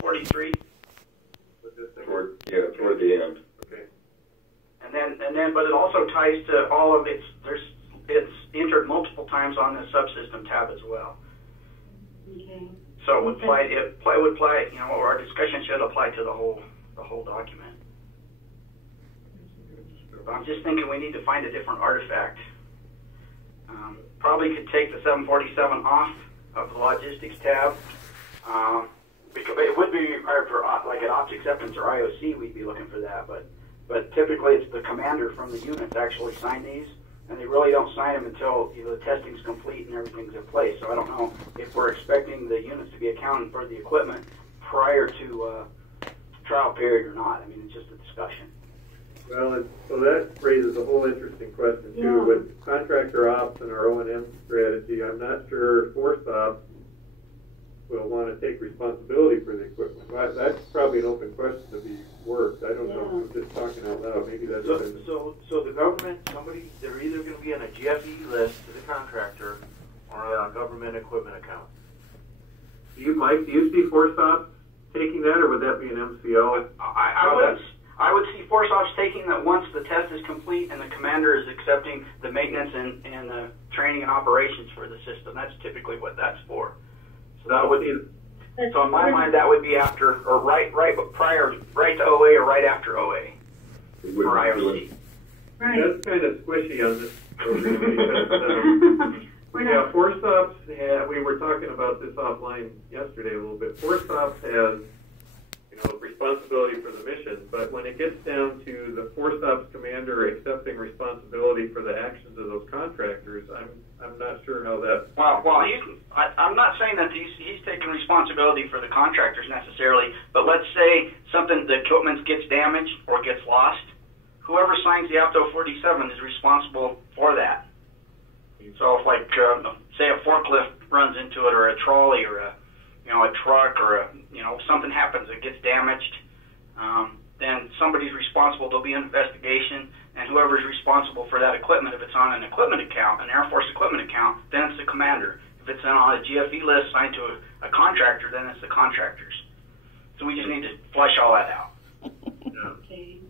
43. Toward the end. Okay. And then, but it also ties to all of it's entered multiple times on the subsystem tab as well. Okay. So it would apply, you know, our discussion should apply to the whole document. But I'm just thinking we need to find a different artifact. Probably could take the 747 off of the logistics tab. Because it would be required for like an ops acceptance or IOC, we'd be looking for that. But typically it's the commander from the units actually sign these, and they really don't sign them until the testing's complete and everything's in place. So I don't know if we're expecting the units to be accounting for the equipment prior to trial period or not. I mean, it's just a discussion. Well, so that raises a whole interesting question too. Yeah. With contractor ops and our O&M strategy, I'm not sure Force Ops will want to take responsibility for the equipment. That's probably an open question to be worked. I don't know. I'm just talking out loud. Maybe that's so the government, they're either going to be on a GFE list to the contractor or on a government equipment account. Mike, do you see Force Ops taking that, or would that be an MCO? I would see Force Ops taking that once the test is complete and the commander is accepting the maintenance and the training and operations for the system. That's typically what that's for. So that would be. So in my mind, that would be after or right to OA or right after OA for IOC. Right. That's kind of squishy on this program because Force Ops. We were talking about this offline yesterday a little bit. Force Ops has responsibility for the mission, but when it gets down to the Force Ops commander accepting responsibility for the actions of those contractors, I'm not sure how that. Well, I'm not saying that he's taking responsibility for the contractors necessarily, but let's say the equipment gets damaged or gets lost. Whoever signs the APTO 47 is responsible for that. So if, like, say a forklift runs into it, or a trolley, or a truck, or something happens, it gets damaged, then somebody's responsible. There'll be an investigation, and whoever's responsible for that equipment, if it's on an equipment account, an Air Force equipment account, then it's the commander. If it's on a GFE list signed to a contractor, then it's the contractors. So we just need to flesh all that out. Yeah. Okay.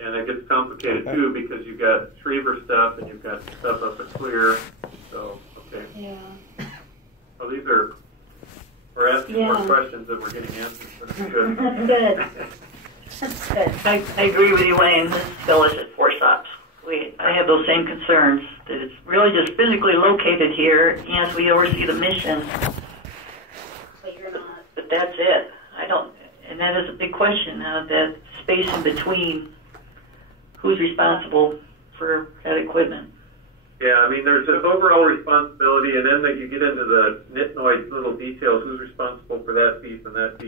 And it gets complicated too because you've got Schriever stuff and you've got stuff up at Clear. So, okay. Yeah. Well, we're asking more questions than we're getting answers. That's good. That's good. That's good. I agree with you, Wayne. This village at Force Ops. I have those same concerns, that it's really just physically located here. Yes, we oversee the mission. But you're not. But that's it. And that is a big question, that space in between, who's responsible for that equipment. Yeah, I mean, there's this overall responsibility, and then that you get into the nitnoid little details, who's responsible for that piece, and it's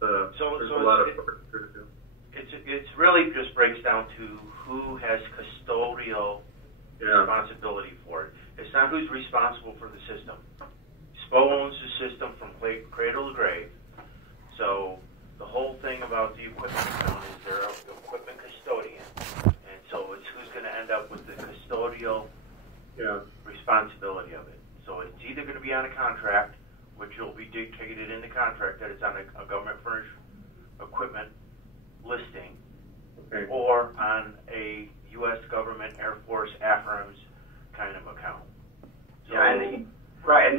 there's a lot of work to do. It's really just breaks down to who has custodial responsibility for it. It's not who's responsible for the system. SPO owns the system from cradle to grave. So the whole thing about the equipment account is they're an equipment custodian. And so it's who's going to end up with the custodial responsibility of it. So it's either going to be on a contract, which will be dictated in the contract that it's on a government furnished equipment listing, or on a U.S. government Air Force AFRAMS kind of account. So, and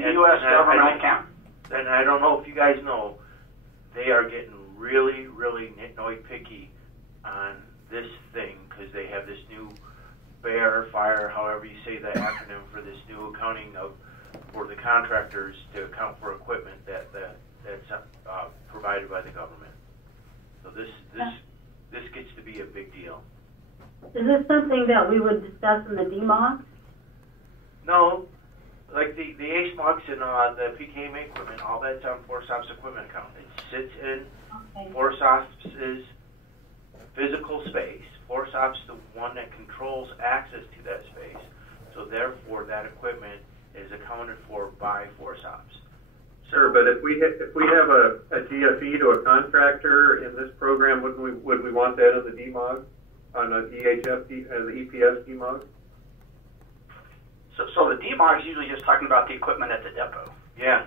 the U.S. government account. And I don't know if you guys know, they are getting really, really nitnoid picky on this thing because they have this new fire, however you say the acronym, for this new accounting for the contractors to account for equipment that's provided by the government. So this gets to be a big deal. Is this something that we would discuss in the DMOC? No, like the ASMOCs and the PKMA equipment, all that's on Force Ops equipment account. It sits in Force Ops' physical space. Force Ops is the one that controls access to that space. So therefore, that equipment is accounted for by Force Ops. Sure, but if we have a GFE to a contractor in this program, would we want that on the DMOG, on the EHF, the EPS DMOG? So the DMOG is usually just talking about the equipment at the depot. Yeah.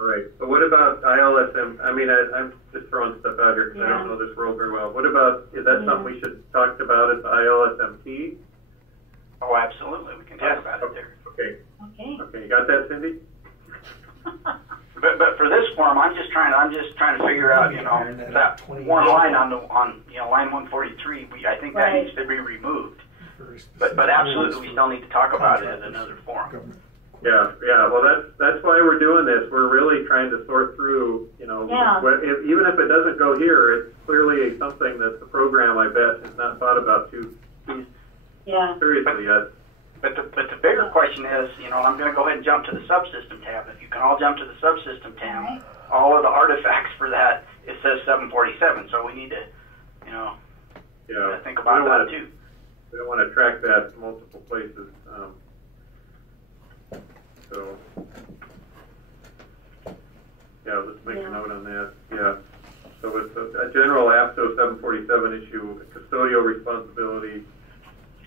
All right. So what about ILSM? I mean, I'm just throwing stuff out here because I don't know this world very well. What about, is that something we should talk about at the ILSMT? Oh, absolutely. We can talk about it there. Okay. Okay. Okay. You got that, Cindy? But for this form, I'm just trying to figure out, that one line on line 143. I think that needs to be removed. But absolutely, we still need to talk about it in another forum. Yeah. Well, that's why we're doing this. We're really trying to sort through, even if it doesn't go here, it's clearly something that the program, I bet, has not thought about too seriously yet. But the bigger question is, I'm going to go ahead and jump to the subsystem tab. If you can all jump to the subsystem tab, all of the artifacts for that, it says 747. So we need to, think about that too. We don't want to track that in multiple places. Let's make a note on that. Yeah. So it's a general APTO 747 issue, custodial responsibility.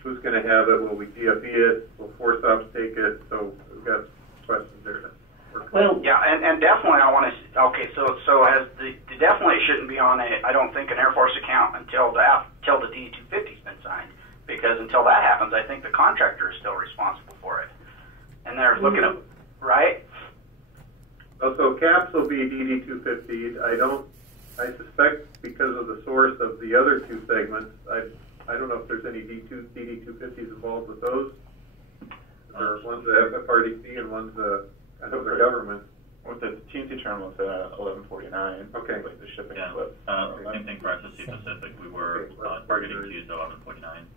Who's going to have it? Will we DFE it? Will Force Ops take it? So we've got questions there to work on. Well, yeah, and definitely I want to. Okay, so as the definitely shouldn't be on I don't think an Air Force account until the DD-250's been signed, because until that happens, I think the contractor is still responsible for it, and they're looking at right. So caps will be DD-250. I suspect because of the source of the other two segments, I don't know if there's any DD-250s involved with those. There are ones that have FRDC and ones that I know they're government. With the TNC terminals at 1149. Okay. Like the shipping Yeah. slip. Same thing for SSC Pacific. We were targeting to use 1149.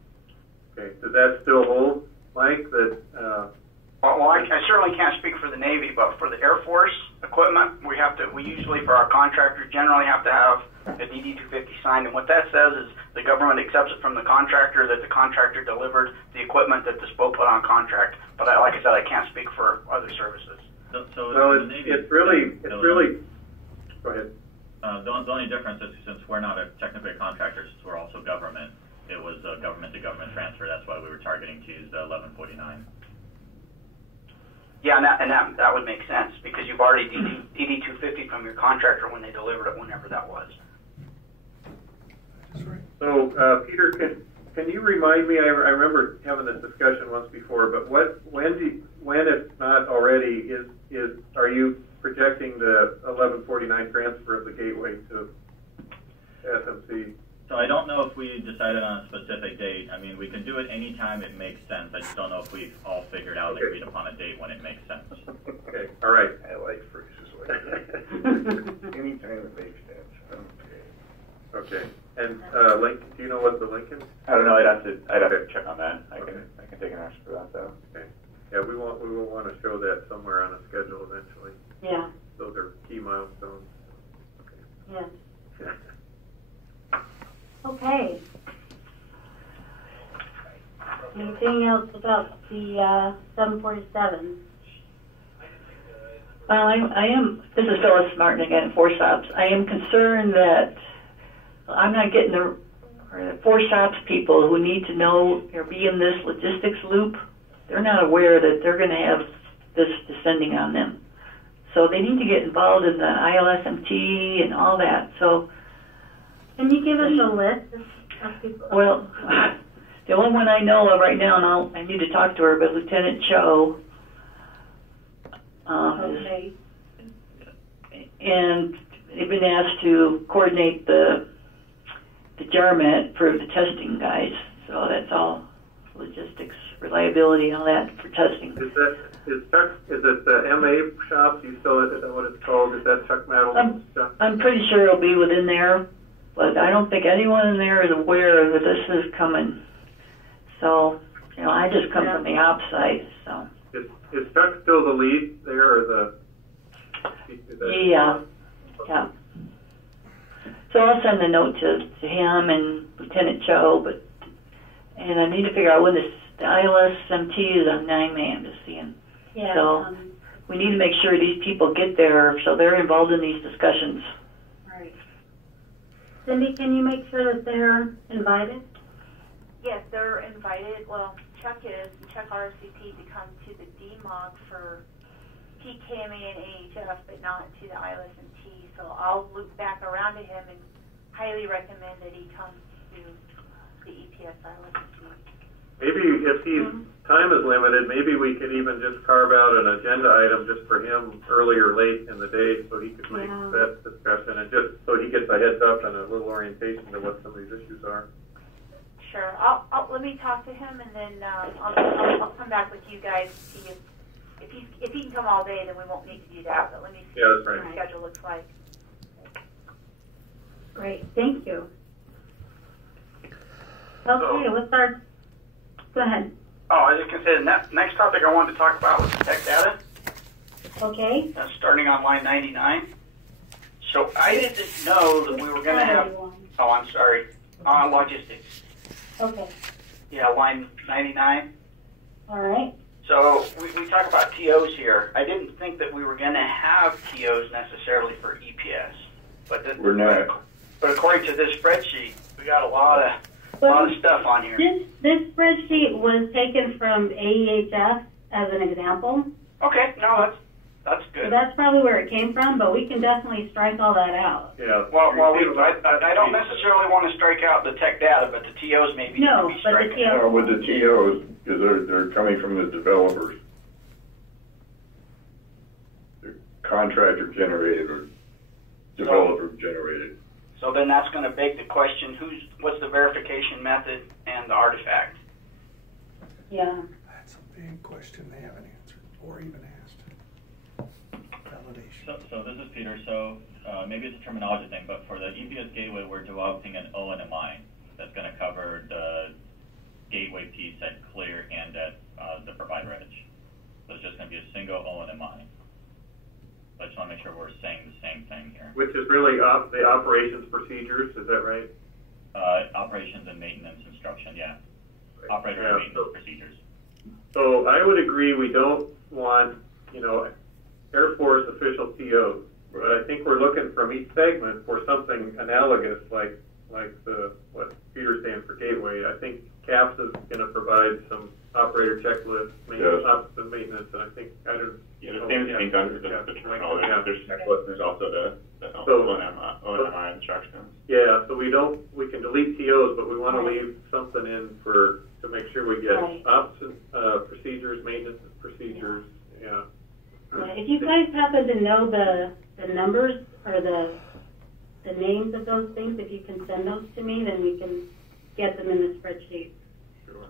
Okay. Does that still hold, Mike? That Well, I certainly can't speak for the Navy, but for the Air Force equipment, we usually, for our contractor, generally have to have a DD-250 signed. And what that says is the government accepts it from the contractor, that the contractor delivered the equipment that the SPO put on contract. But like I said, I can't speak for other services. So well, the Navy, it's really. Go ahead. The only difference is since we're not technically a contractor, since we're also government, it was a government-to-government transfer. That's why we were targeting to use the 1149. Yeah, and that would make sense because you've already DD-250 from your contractor when they delivered it, whenever that was. So, Peter, can you remind me? I remember having this discussion once before, but when if not already, are you projecting the 1149 transfer of the gateway to SMC? So I don't know if we decided on a specific date. I mean, we can do it anytime it makes sense. I just don't know if we've all figured out and agreed upon a date when it makes sense. Okay, all right. I like phrases like that. Anytime it makes sense. Okay. And Lincoln, do you know what the Lincoln? I don't know. I'd have to check on that. I can take an answer for that though. Okay. Yeah, we will want to show that somewhere on a schedule eventually. Yeah. Those are key milestones. Okay. Yes. Yeah. Okay. Anything else about the 747? Well, I am. This is Phyllis Martin again at Force Ops. I am concerned that I'm not getting the Force Ops people who need to know or be in this logistics loop. They're not aware that they're going to have this descending on them. So they need to get involved in the ILSMT and all that. So. Can you give us a list of people? Well, the only one I know of right now, and I need to talk to her, but Lieutenant Cho. Okay. And they've been asked to coordinate the JARMET for the testing guys. So that's all logistics, reliability, and all that for testing. Is it the MA shops? You still is that what it's called? Is that Chuck Madeline stuff? I'm pretty sure it'll be within there. But I don't think anyone in there is aware that this is coming. So, I just come from the ops side, so. Is Chuck still the lead there, or the? Yeah. So I'll send a note to him and Lieutenant Cho, and I need to figure out when the ILSMT is on 9-May, I'm just seeing. Yeah. So we need to make sure these people get there so they're involved in these discussions. Right. Cindy, can you make sure that they're invited? Yes, they're invited. Well, Chuck is. Chuck RCP to come to the DMOG for TKMA and AHF, but not to the ILS&T. So I'll loop back around to him and highly recommend that he comes to the EPS ILS&T. Maybe if time is limited, maybe we could even just carve out an agenda item just for him early or late in the day so he could make that discussion and just so he gets a heads up and a little orientation to what some of these issues are. Sure. I'll let me talk to him, and then I'll come back with you guys to see if he can come all day, then we won't need to do that. But let me see what the schedule looks like. Great, thank you. Okay, what's our? Go ahead. Oh, I was just going to say the next topic I wanted to talk about was tech data. Okay. Starting on line 99. So I didn't know that we were going to have. Oh, I'm sorry. On logistics. Okay. Yeah, line 99. All right. So we talk about TOs here. I didn't think that we were going to have TOs necessarily for EPS, but we're not. But according to this spreadsheet, we got a lot of stuff on here. This spreadsheet was taken from AEHF as an example. Okay, no, that's good. So that's probably where it came from, but we can definitely strike all that out. Yeah. Well, I don't necessarily want to strike out the tech data, but the TOs maybe need to be striking out. With the TOs, because they're coming from the developers. They're contractor generated or developer generated. So then that's going to beg the question, what's the verification method and the artifact? Yeah. That's a big question they haven't answered or even asked. Validation. So this is Peter. So maybe it's a terminology thing, but for the EPS gateway, we're developing an ONMI that's going to cover the gateway piece at Clear and at the provider edge. So it's just going to be a single ONMI. I just want to make sure we're saying the same thing here. Which is really the operations procedures, is that right? Operations and maintenance instruction, yeah. Right. Operator and maintenance procedures. So I would agree we don't want, Air Force official TOs, but I think we're looking from each segment for something analogous like what Peter's saying for Gateway. I think CAPS is going to provide some operator checklist, maintenance, and I think the same thing under the terminology. There's checklist, there's also the ONMI instructions. Yeah, so we can delete TOs, but we want to leave something in to make sure we get ops procedures, maintenance procedures, yeah. If you guys happen to know the numbers or the names of those things, if you can send those to me, then we can get them in the spreadsheet. Sure.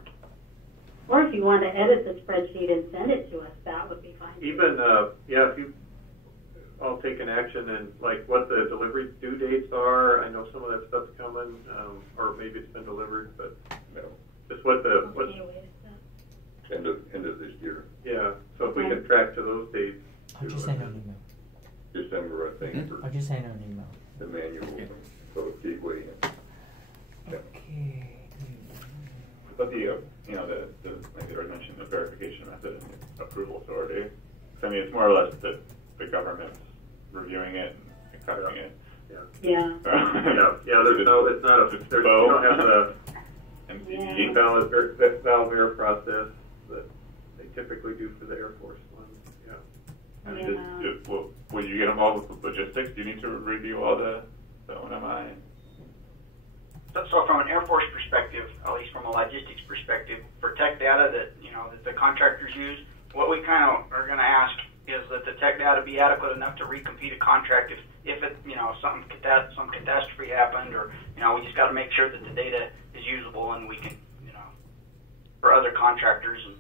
Or if you want to edit the spreadsheet and send it to us, that would be fine. Even, if you all take an action and like what the delivery due dates are, I know some of that stuff's coming, or maybe it's been delivered, but just end of this year. Yeah, so if we can track to those dates. I'll just send an email. December, I think. I'll just send an email. The manual, so Gateway. Okay. But the like they already mentioned, the verification method and the approval authority. I mean, it's more or less the government's reviewing it and accepting it. Yeah. There's no, it's not you don't have the Valver process that they typically do for the Air Force ones. Will you get involved with logistics? Do you need to review all the ONMI? So from an Air Force perspective, at least from a logistics perspective, for tech data that the contractors use, what we kind of are going to ask is that the tech data be adequate enough to recompete a contract if it some catastrophe happened, or we just got to make sure that the data is usable and we can for other contractors and